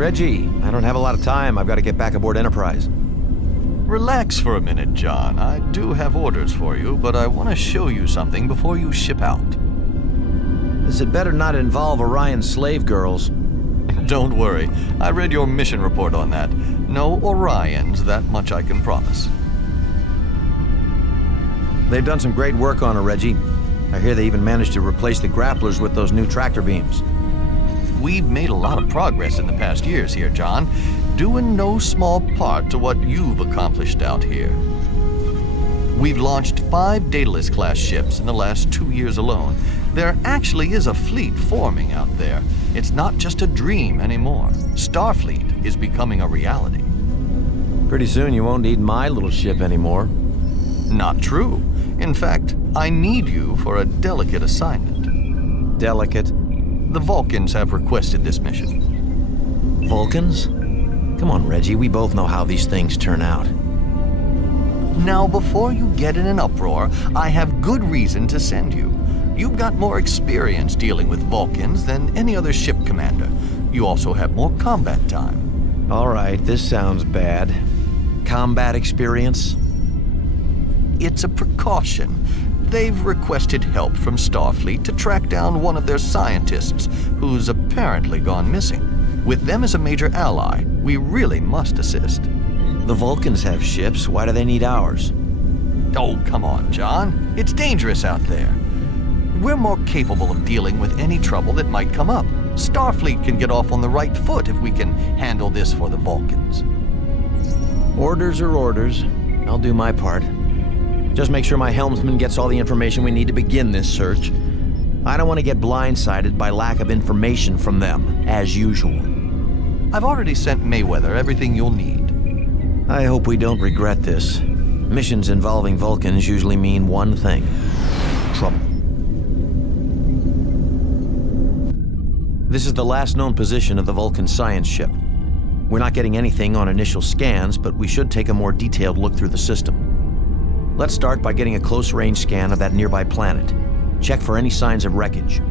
Reggie, I don't have a lot of time. I've got to get back aboard Enterprise. Relax for a minute, John. I do have orders for you, but I want to show you something before you ship out. This had better not involve Orion slave girls. Don't worry. I read your mission report on that. No Orions, that much I can promise. They've done some great work on her, Reggie. I hear they even managed to replace the grapplers with those new tractor beams. We've made a lot of progress in the past years here, John, due in no small part to what you've accomplished out here. We've launched 5 Daedalus-class ships in the last 2 years alone. There actually is a fleet forming out there. It's not just a dream anymore. Starfleet is becoming a reality. Pretty soon you won't need my little ship anymore. Not true. In fact, I need you for a delicate assignment. Delicate? The Vulcans have requested this mission. Vulcans? Come on, Reggie, we both know how these things turn out. Now, before you get in an uproar, I have good reason to send you. You've got more experience dealing with Vulcans than any other ship commander. You also have more combat time. All right, this sounds bad. Combat experience? It's a precaution. They've requested help from Starfleet to track down one of their scientists who's apparently gone missing. With them as a major ally, we really must assist. The Vulcans have ships. Why do they need ours? Oh, come on, John. It's dangerous out there. We're more capable of dealing with any trouble that might come up. Starfleet can get off on the right foot if we can handle this for the Vulcans. Orders are orders. I'll do my part. Just make sure my helmsman gets all the information we need to begin this search. I don't want to get blindsided by lack of information from them, as usual. I've already sent Mayweather everything you'll need. I hope we don't regret this. Missions involving Vulcans usually mean one thing: trouble. This is the last known position of the Vulcan science ship. We're not getting anything on initial scans, but we should take a more detailed look through the system. Let's start by getting a close-range scan of that nearby planet. Check for any signs of wreckage.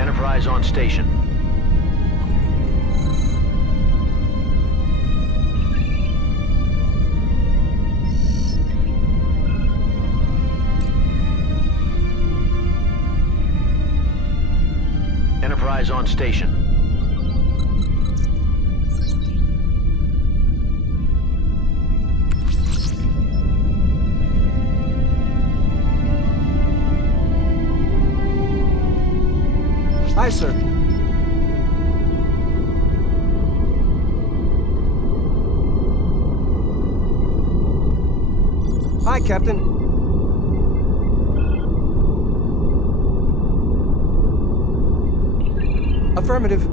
Enterprise on station. Enterprise on station. Aye, sir. Aye, Captain. Affirmative.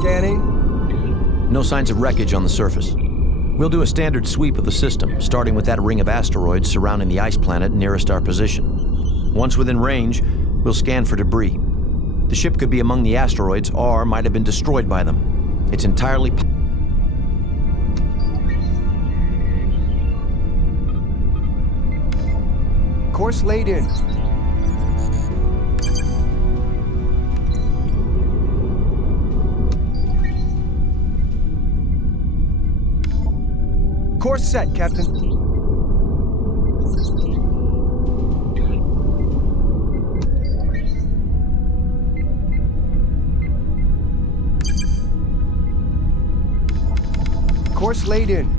Scanning. No signs of wreckage on the surface. We'll do a standard sweep of the system, starting with that ring of asteroids surrounding the ice planet nearest our position. Once within range, we'll scan for debris. The ship could be among the asteroids or might have been destroyed by them. It's entirely Course laid in. Course set, Captain. Course laid in.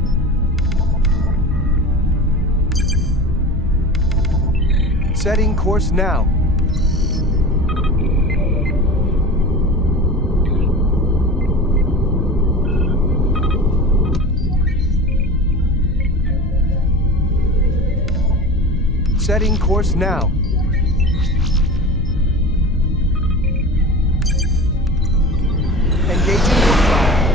Setting course now. Setting course now. Engaging warp drive.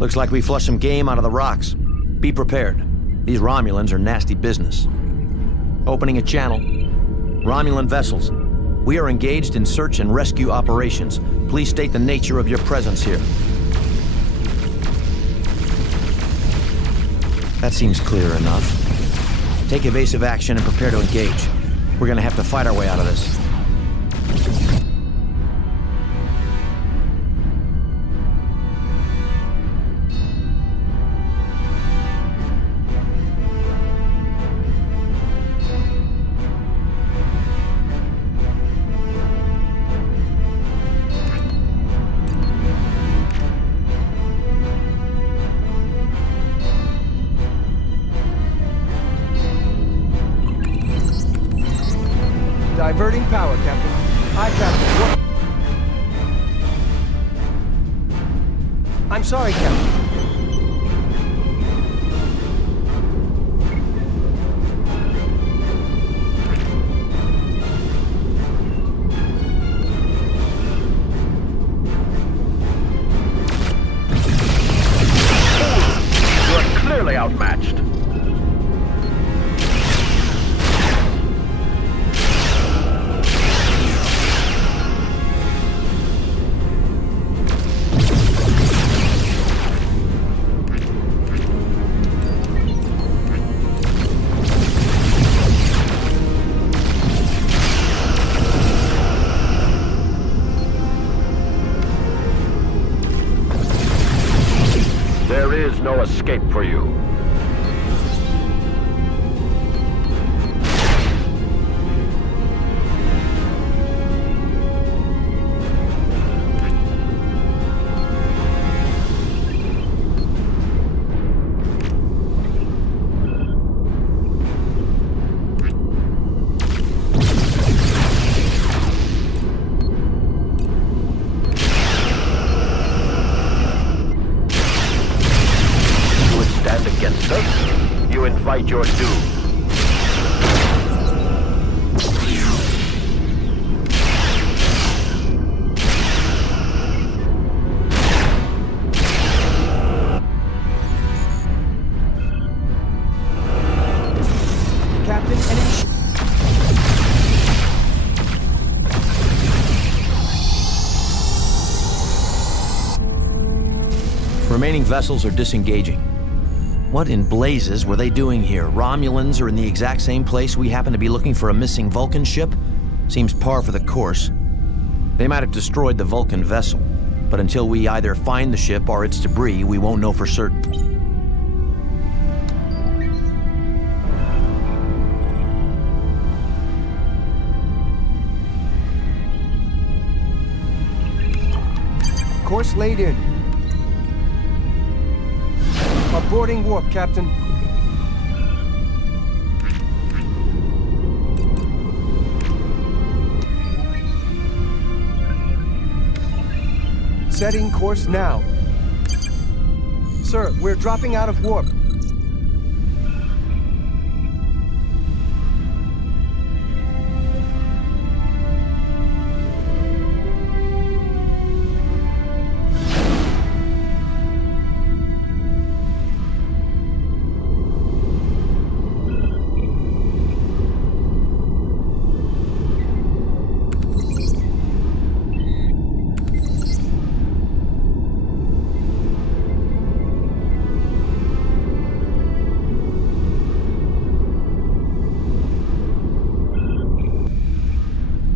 Looks like we flushed some game out of the rocks. Be prepared. These Romulans are nasty business. Opening a channel. Romulan vessels. We are engaged in search and rescue operations. Please state the nature of your presence here. That seems clear enough. Take evasive action and prepare to engage. We're gonna have to fight our way out of this. Diverting power, Captain. Aye, Captain. What? I'm sorry, Captain. You are clearly outmatched. There is no escape for you. Against us, you invite your doom. Captain, enemy ship. Remaining vessels are disengaging. What in blazes were they doing here? Romulans are in the exact same place we happen to be looking for a missing Vulcan ship? Seems par for the course. They might have destroyed the Vulcan vessel, but until we either find the ship or its debris, we won't know for certain. Course laid in. Aborting warp, Captain. Setting course now. Sir, we're dropping out of warp.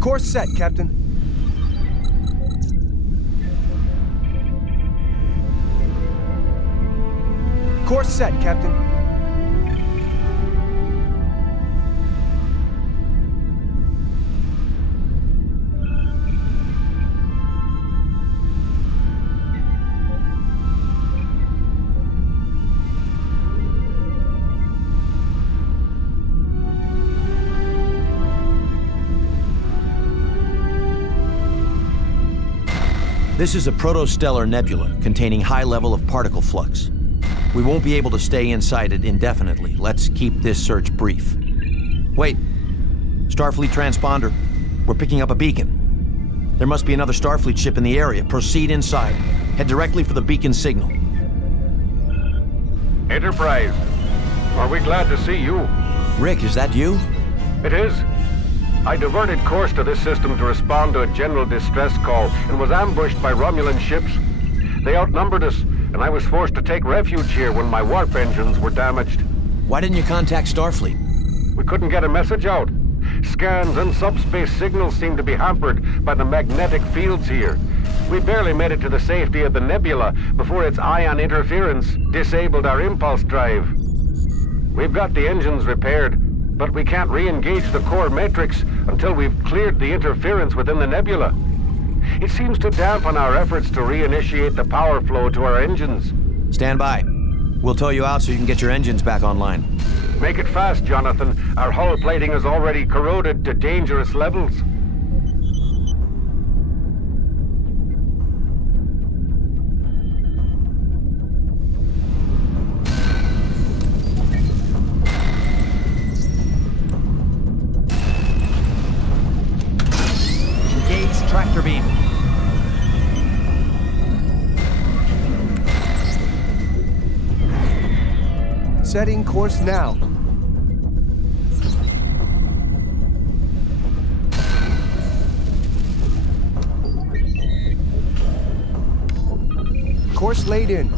Course set, Captain. Course set, Captain. This is a protostellar nebula containing high level of particle flux. We won't be able to stay inside it indefinitely. Let's keep this search brief. Wait. Starfleet transponder. We're picking up a beacon. There must be another Starfleet ship in the area. Proceed inside. Head directly for the beacon signal. Enterprise, are we glad to see you? Rick, is that you? It is. I diverted course to this system to respond to a general distress call and was ambushed by Romulan ships. They outnumbered us, and I was forced to take refuge here when my warp engines were damaged. Why didn't you contact Starfleet? We couldn't get a message out. Scans and subspace signals seem to be hampered by the magnetic fields here. We barely made it to the safety of the nebula before its ion interference disabled our impulse drive. We've got the engines repaired, but we can't re-engage the core matrix until we've cleared the interference within the nebula. It seems to dampen our efforts to reinitiate the power flow to our engines. Stand by. We'll tow you out so you can get your engines back online. Make it fast, Jonathan. Our hull plating is already corroded to dangerous levels. Engage tractor beam. Setting course now. Course laid in.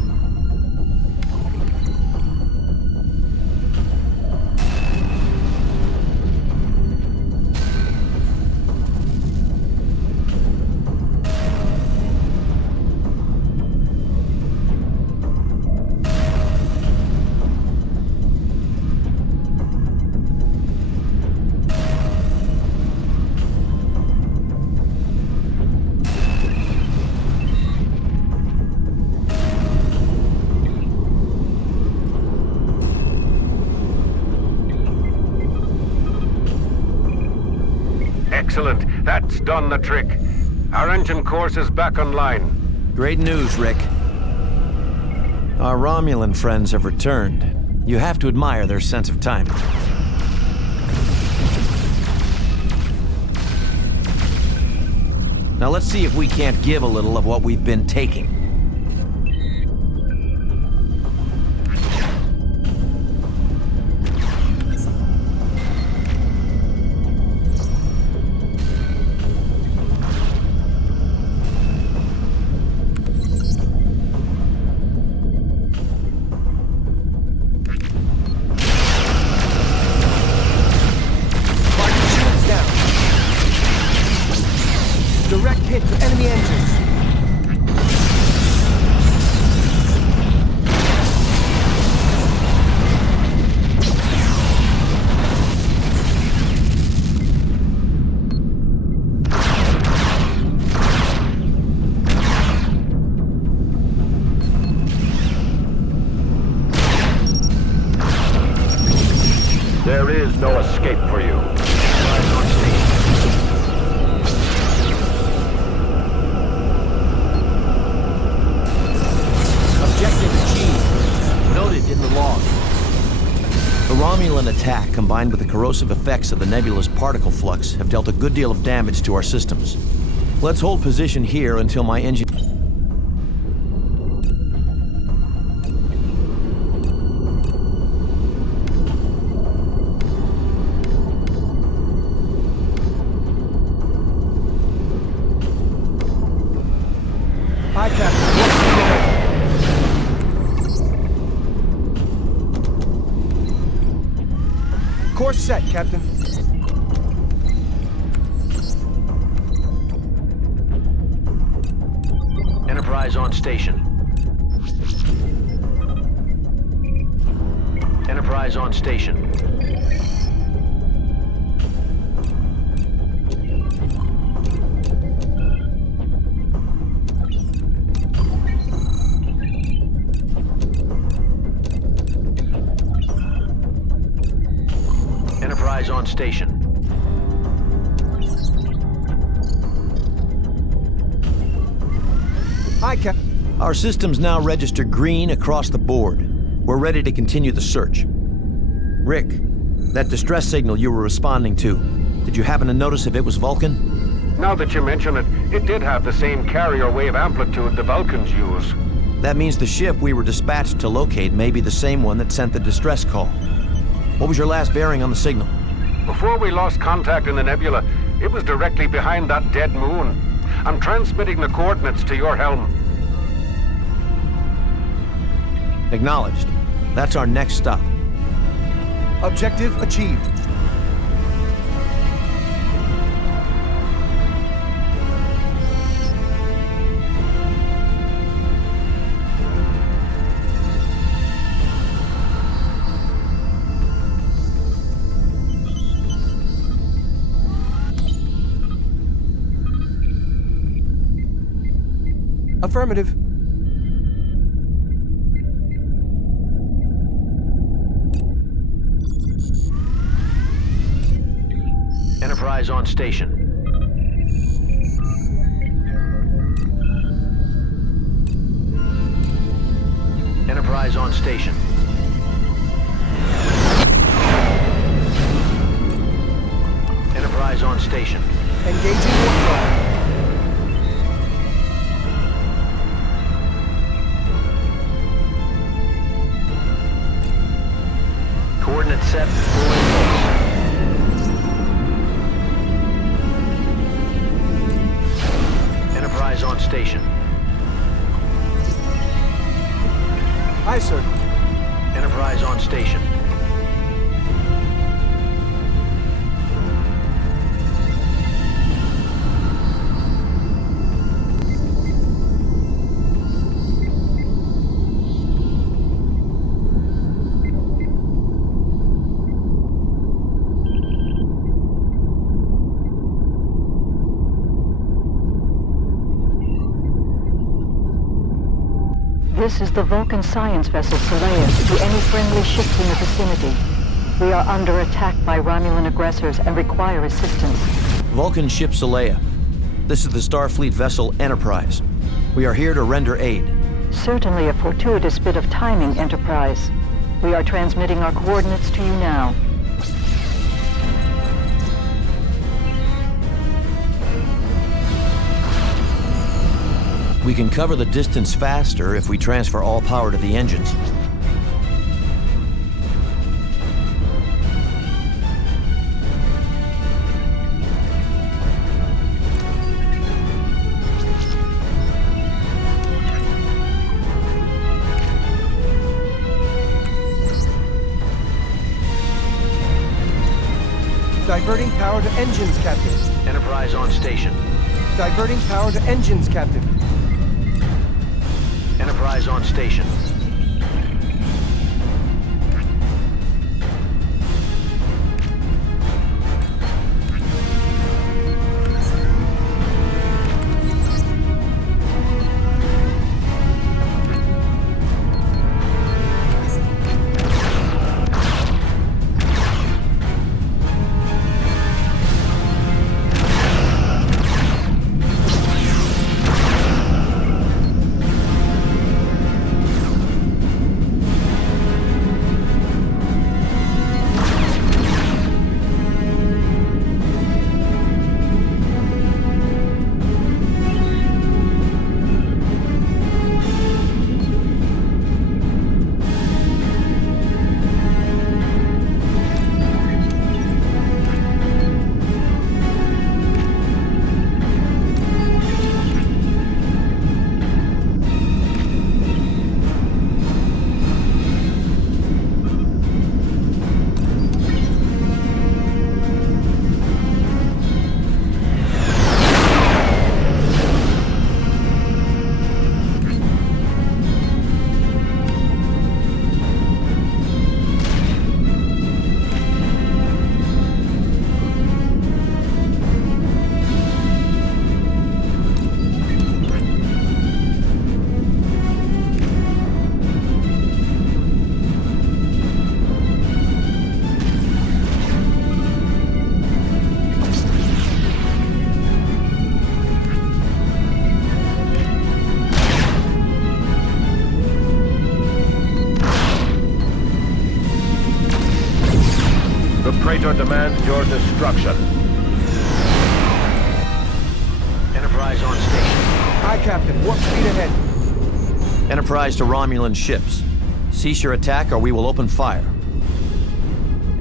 Excellent. That's done the trick. Our engine course is back online. Great news, Rick. Our Romulan friends have returned. You have to admire their sense of timing. Now let's see if we can't give a little of what we've been taking. Direct hit to enemy engines. There is no escape for you. In the log. The Romulan attack, combined with the corrosive effects of the nebula's particle flux, have dealt a good deal of damage to our systems. Let's hold position here until my engine... Hi, Captain. Course set, Captain. Enterprise on station. Enterprise on station. Enterprise on station. Hi, Cap. Our systems now register green across the board. We're ready to continue the search. Rick, that distress signal you were responding to, did you happen to notice if it was Vulcan? Now that you mention it, it did have the same carrier wave amplitude the Vulcans use. That means the ship we were dispatched to locate may be the same one that sent the distress call. What was your last bearing on the signal? Before we lost contact in the nebula, it was directly behind that dead moon. I'm transmitting the coordinates to your helm. Acknowledged. That's our next stop. Objective achieved. Affirmative. Enterprise on station. Enterprise on station. Enterprise on station. Engaging warp drive. Coordinates set. Full impulse. Enterprise on station. Aye, sir. Enterprise on station. This is the Vulcan science vessel Saleya to any friendly ships in the vicinity. We are under attack by Romulan aggressors and require assistance. Vulcan ship Saleya. This is the Starfleet vessel Enterprise. We are here to render aid. Certainly a fortuitous bit of timing, Enterprise. We are transmitting our coordinates to you now. We can cover the distance faster if we transfer all power to the engines. Diverting power to engines, Captain. Enterprise on station. Diverting power to engines, Captain. Enterprise on station. The Praetor demands your destruction. Enterprise on station. Aye, Captain. Warp speed ahead. Enterprise to Romulan ships. Cease your attack or we will open fire.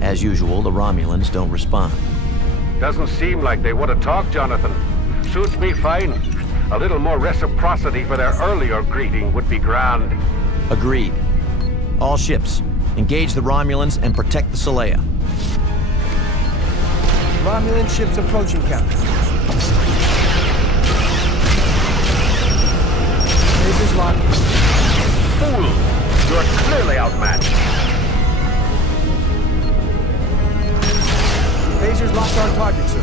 As usual, the Romulans don't respond. Doesn't seem like they want to talk, Jonathan. Suits me fine. A little more reciprocity for their earlier greeting would be grand. Agreed. All ships, engage the Romulans and protect the Solea. Romulan ships approaching, Captain. Lasers locked. Fool! You're clearly outmatched. Lasers locked on target, sir.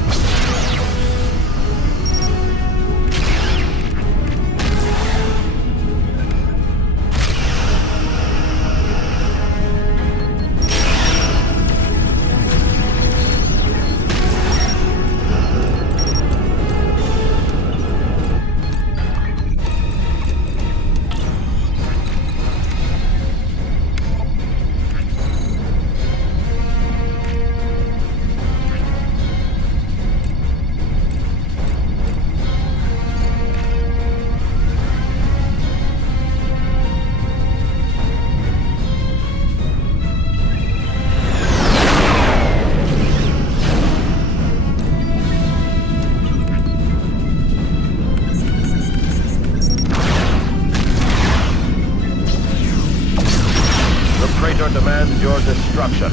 Demands your destruction.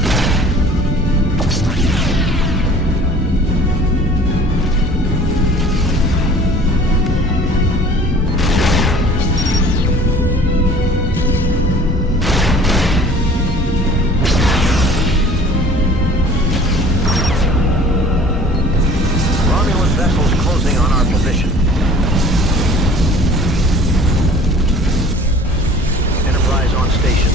Romulan vessels closing on our position. Enterprise on station.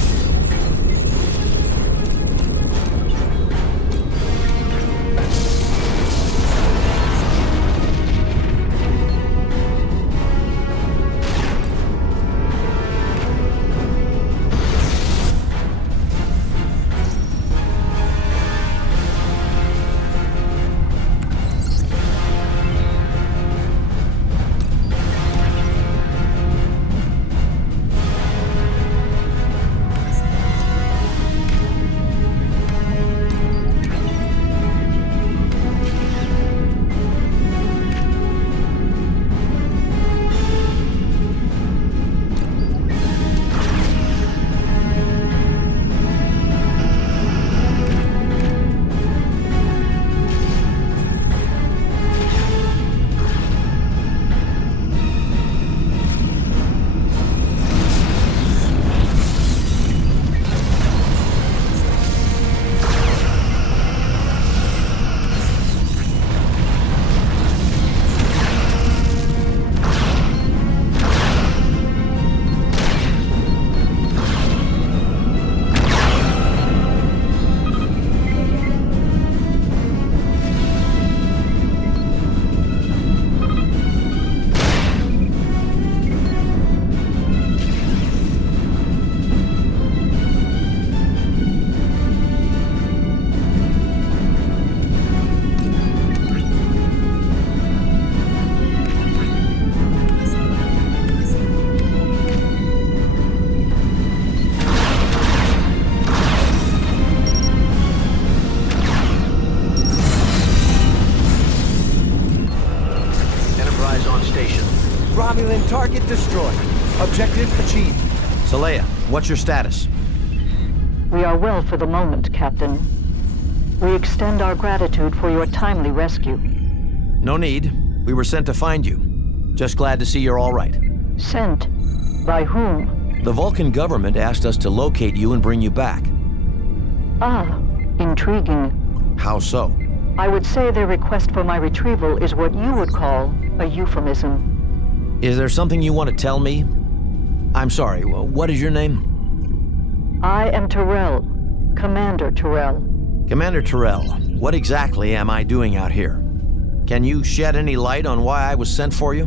Romulan target destroyed. Objective achieved. Solea, what's your status? We are well for the moment, Captain. We extend our gratitude for your timely rescue. No need. We were sent to find you. Just glad to see you're all right. Sent? By whom? The Vulcan government asked us to locate you and bring you back. Ah, intriguing. How so? I would say their request for my retrieval is what you would call a euphemism. Is there something you want to tell me? I'm sorry, what is your name? I am Terrell, Commander Terrell. Commander Terrell, what exactly am I doing out here? Can you shed any light on why I was sent for you?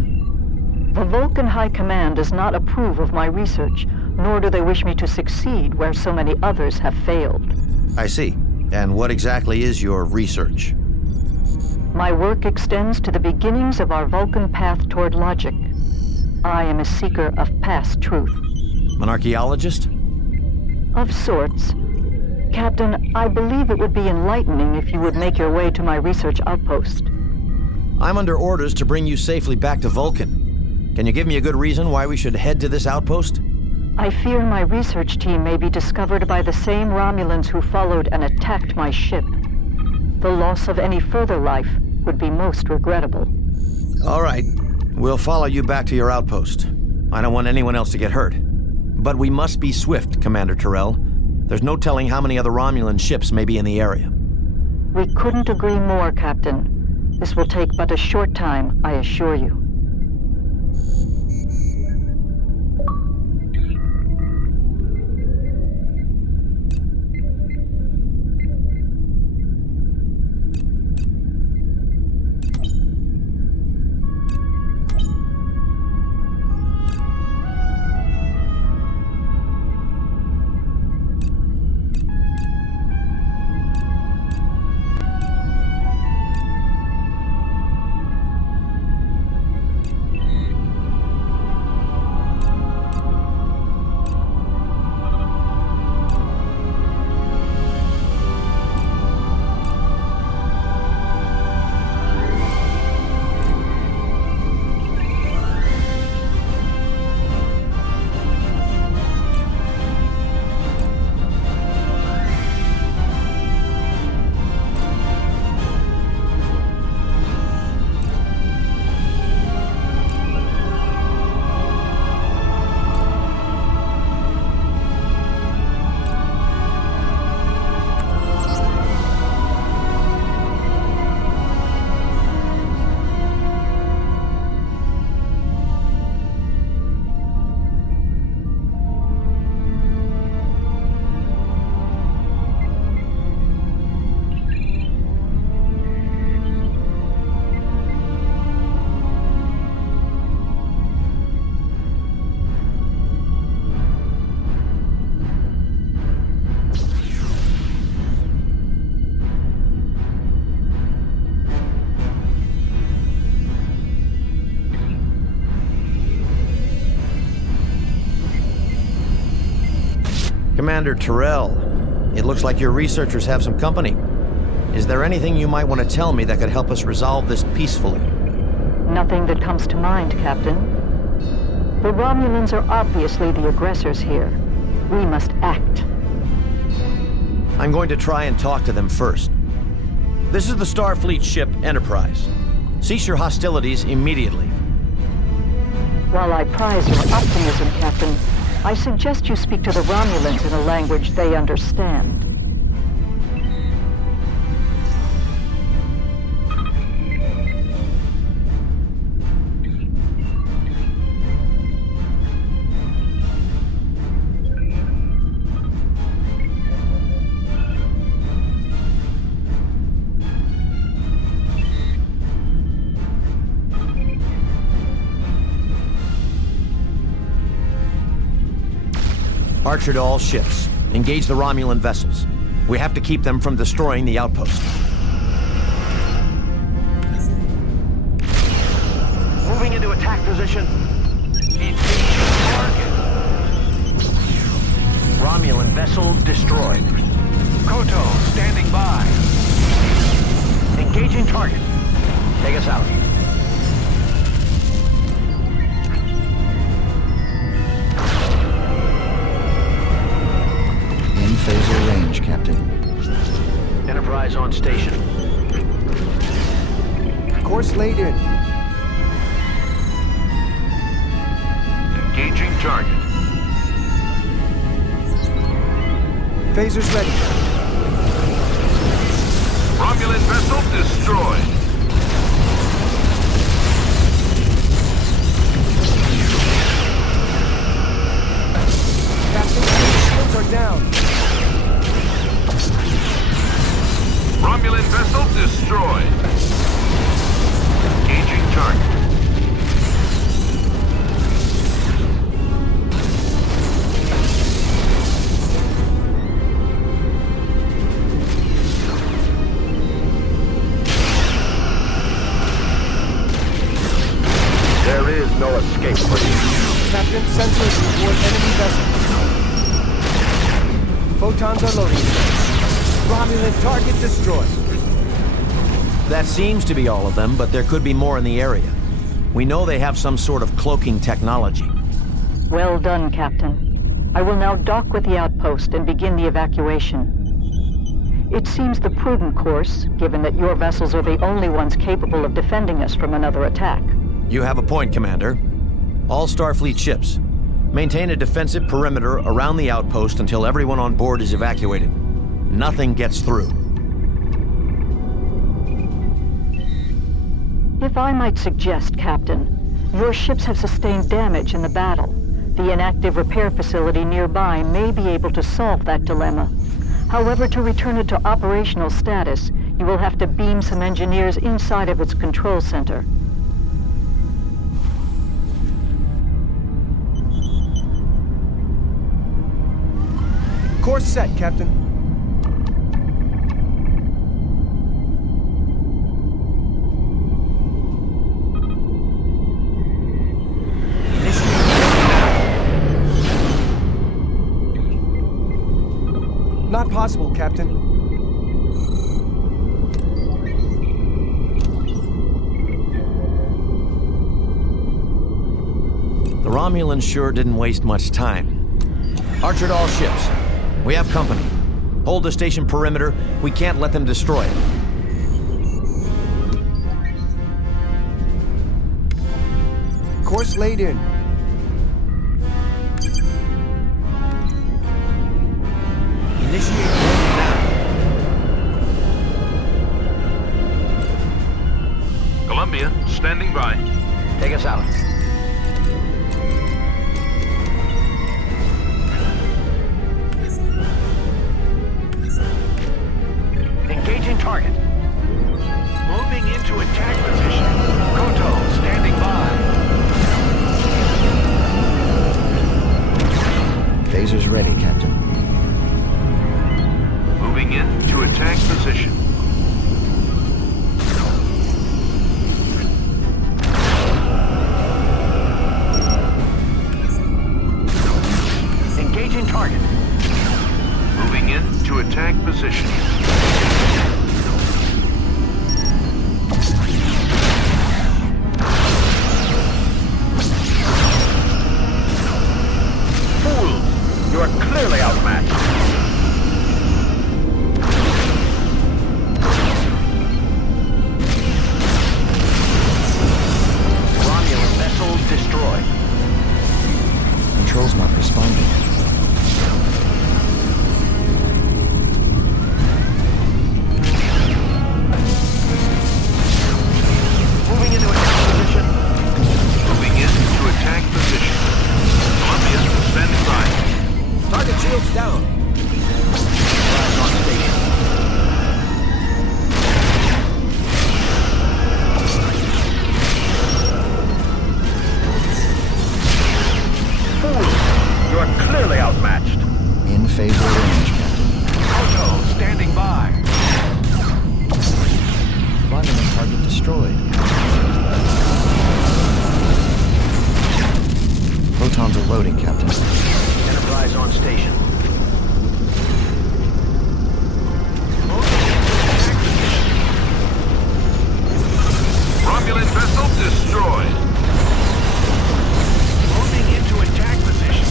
The Vulcan High Command does not approve of my research, nor do they wish me to succeed where so many others have failed. I see. And what exactly is your research? My work extends to the beginnings of our Vulcan path toward logic. I am a seeker of past truth. An archaeologist? Of sorts. Captain, I believe it would be enlightening if you would make your way to my research outpost. I'm under orders to bring you safely back to Vulcan. Can you give me a good reason why we should head to this outpost? I fear my research team may be discovered by the same Romulans who followed and attacked my ship. The loss of any further life would be most regrettable. All right. We'll follow you back to your outpost. I don't want anyone else to get hurt. But we must be swift, Commander Terrell. There's no telling how many other Romulan ships may be in the area. We couldn't agree more, Captain. This will take but a short time, I assure you. Commander Terrell, it looks like your researchers have some company. Is there anything you might want to tell me that could help us resolve this peacefully? Nothing that comes to mind, Captain. The Romulans are obviously the aggressors here. We must act. I'm going to try and talk to them first. This is the Starfleet ship Enterprise. Cease your hostilities immediately. While I prize your optimism, Captain, I suggest you speak to the Romulans in a language they understand. Archer to all ships. Engage the Romulan vessels. We have to keep them from destroying the outpost. Moving into attack position. Engage target. Romulan vessel destroyed. Koto, standing by. Engaging target. Take us out. Phaser range, Captain. Enterprise on station. Course laid in. Engaging target. Phasers ready. Romulan vessel destroyed. Captain, shields are down. Romulan vessel destroyed. Engaging target. Photons are loading. Romulan target destroyed. That seems to be all of them, but there could be more in the area. We know they have some sort of cloaking technology. Well done, Captain. I will now dock with the outpost and begin the evacuation. It seems the prudent course, given that your vessels are the only ones capable of defending us from another attack. You have a point, Commander. All Starfleet ships, maintain a defensive perimeter around the outpost until everyone on board is evacuated. Nothing gets through. If I might suggest, Captain, your ships have sustained damage in the battle. The inactive repair facility nearby may be able to solve that dilemma. However, to return it to operational status, you will have to beam some engineers inside of its control center. Course set, Captain. Not possible, Captain. The Romulans sure didn't waste much time. Archer to all ships. We have company. Hold the station perimeter. We can't let them destroy it. Course laid in. Initiate now. Columbia, standing by. Take us out. Engaging target. Moving into attack position. Koto, standing by. Phasers ready, Captain. Moving in to attack position. Engaging target. Moving in to attack position. Fools, you are clearly outmatched. Romulan vessel destroyed. Control's not responding. Moving into attack position. Moving in to attack position. Columbia, standing by. Target shields down. Flash on station. Fools, you are clearly outmatched. In phaser range, Captain. Koto, standing by. Romulan target destroyed. Photons are loading, Captain. Enterprise on station. Romulan vessel destroyed. Moving into attack position.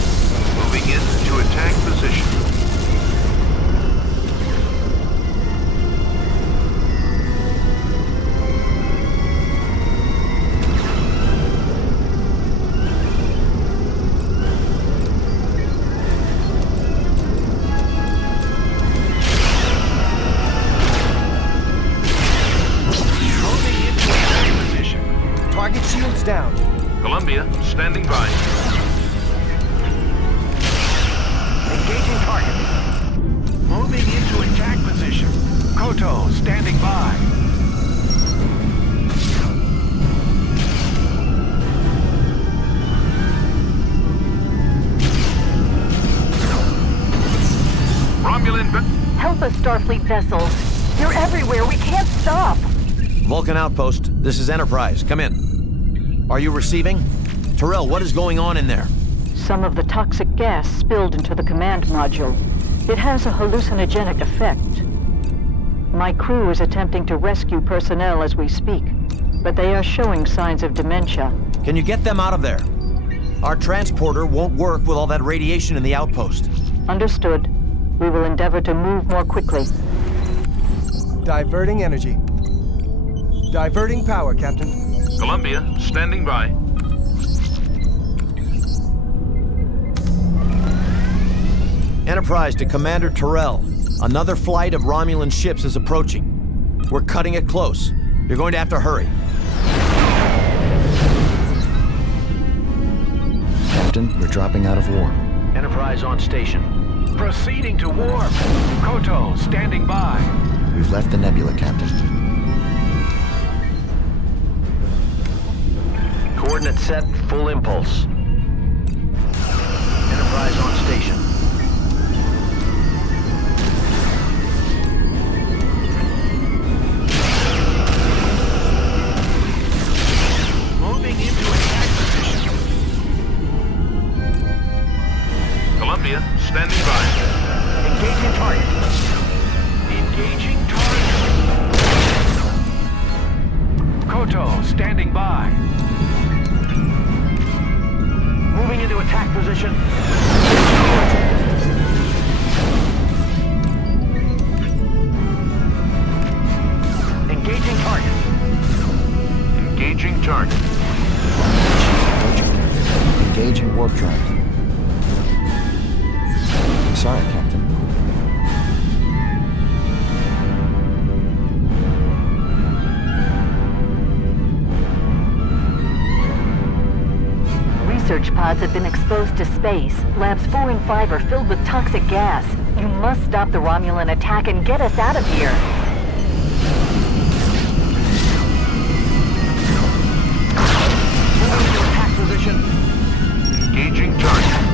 Moving in to attack position. Moving into attack position. Target shields down. Columbia, standing by. Engaging target. Moving into attack position. Koto, standing by. Romulan Help us, Starfleet vessels. You're everywhere. We can't stop. Vulcan Outpost, this is Enterprise. Come in. Are you receiving? Terrell, what is going on in there? Some of the toxic gas spilled into the command module. It has a hallucinogenic effect. My crew is attempting to rescue personnel as we speak, but they are showing signs of dementia. Can you get them out of there? Our transporter won't work with all that radiation in the outpost. Understood. We will endeavor to move more quickly. Diverting energy. Diverting power, Captain. Columbia, standing by. Enterprise to Commander Terrell. Another flight of Romulan ships is approaching. We're cutting it close. You're going to have to hurry. Captain, we're dropping out of warp. Enterprise on station. Proceeding to warp. Koto, standing by. We've left the nebula, Captain. Coordinate set, full impulse. Enterprise on station. Moving into attack position. Columbia, standing by. Engaging target. Engaging target. Koto, standing by. Moving into attack position. Engaging target. Engaging target. Engaging warp drive. I'm sorry, Captain. Research pods have been exposed to space. Labs 4 and 5 are filled with toxic gas. You must stop the Romulan attack and get us out of here. Moving into attack position. Engaging target.